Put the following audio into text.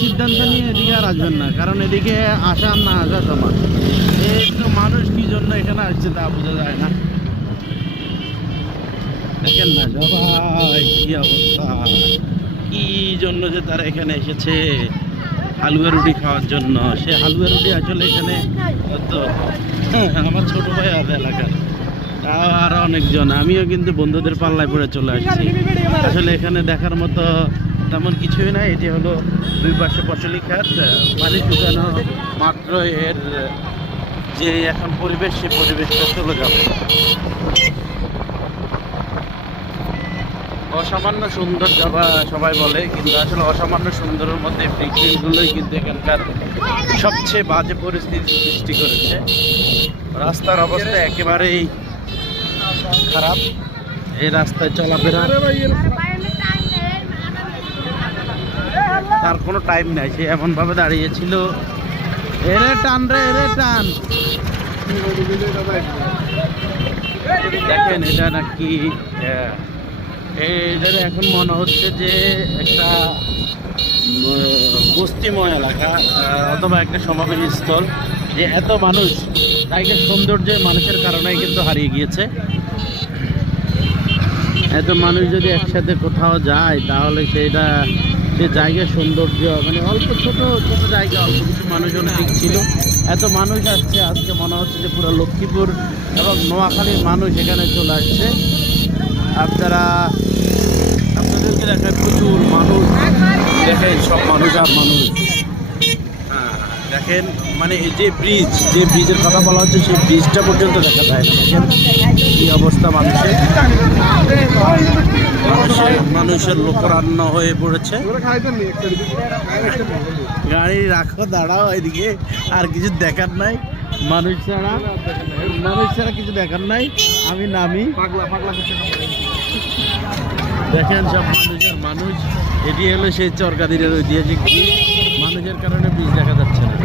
সিদ্ধান্ত নিয়ে এদিকে আর আসবেন না, কারণ এদিকে আসা না আসা সমান। এই তো মানুষ কি জন্য এখানে আসছে তা বোঝা যায় না। দেখেন না সবাই কি অবস্থা, কি জন্য যে তারা এখানে এসেছে হালুয়া রুটি খাওয়ার জন্য। সে হালুয়া রুটি আসলে এখানে তো আমার ছোট ভাই আছে এলাকার, তাও আরো অনেকজন। আমিও কিন্তু বন্ধুদের পাল্লায় পড়ে চলে আসছি। আসলে এখানে দেখার মতো তেমন কিছুই নাই। এটি হলো দুই পাশে ফসলি খাত, পানি শুকানো মাত্র এর যে এখন পরিবেশ, সে পরিবেশটা চলে যাবে। অসামান্য সুন্দর জায়গা সবাই বলে, কিন্তু আসলে অসামান্য সুন্দরের মধ্যে ফ্রিকগুলোই কিন্তু এখানকার সবচেয়ে বাজে পরিস্থিতি সৃষ্টি করেছে। রাস্তার অবস্থা একেবারেই খারাপ। এই রাস্তায় চলাফেরা তার কোনো টাইম নাই, সে এমনভাবে দাঁড়িয়েছিল। এরে টান রে, এরে টান। দেখেন এটা নাকি এদের এখন মনে হচ্ছে যে একটা বস্তিময় এলাকা অথবা একটা সমাবেশ স্থল, যে এত মানুষ জায়গার সৌন্দর্য মানুষের কারণেই কিন্তু হারিয়ে গিয়েছে। এত মানুষ যদি একসাথে কোথাও যায় তাহলে সেটা সে জায়গার সৌন্দর্য, মানে অল্প ছোট ছোট জায়গা, অল্প কিছু মানুষজন ঠিক ছিল। এত মানুষ আসছে, আজকে মনে হচ্ছে যে পুরো লক্ষ্মীপুর এবং নোয়াখালীর মানুষ এখানে চলে আসছে। আপনাদেরকে দেখায় প্রচুর মানুষ, দেখেন সব মানুষ আর মানুষ। দেখেন মানে এই যে ব্রিজের কথা বলা হচ্ছে, সেই ব্রিজটা পর্যন্ত দেখা যায় না। দেখেন কি অবস্থা মানুষের, মানুষের লোকরান্য হয়ে পড়েছে। গাড়ি রাখো, দাঁড়াও, এদিকে আর কিছু দেখার নাই। মানুষ ছাড়া কিছু দেখার নাই। আমি নামি, দেখেন সব মানুষের মানুষ। এটি হলো সেই চরকাদিরের ঐতিহাসিক ব্রিজ। মানুষের কারণে ব্রিজ দেখা যাচ্ছে না।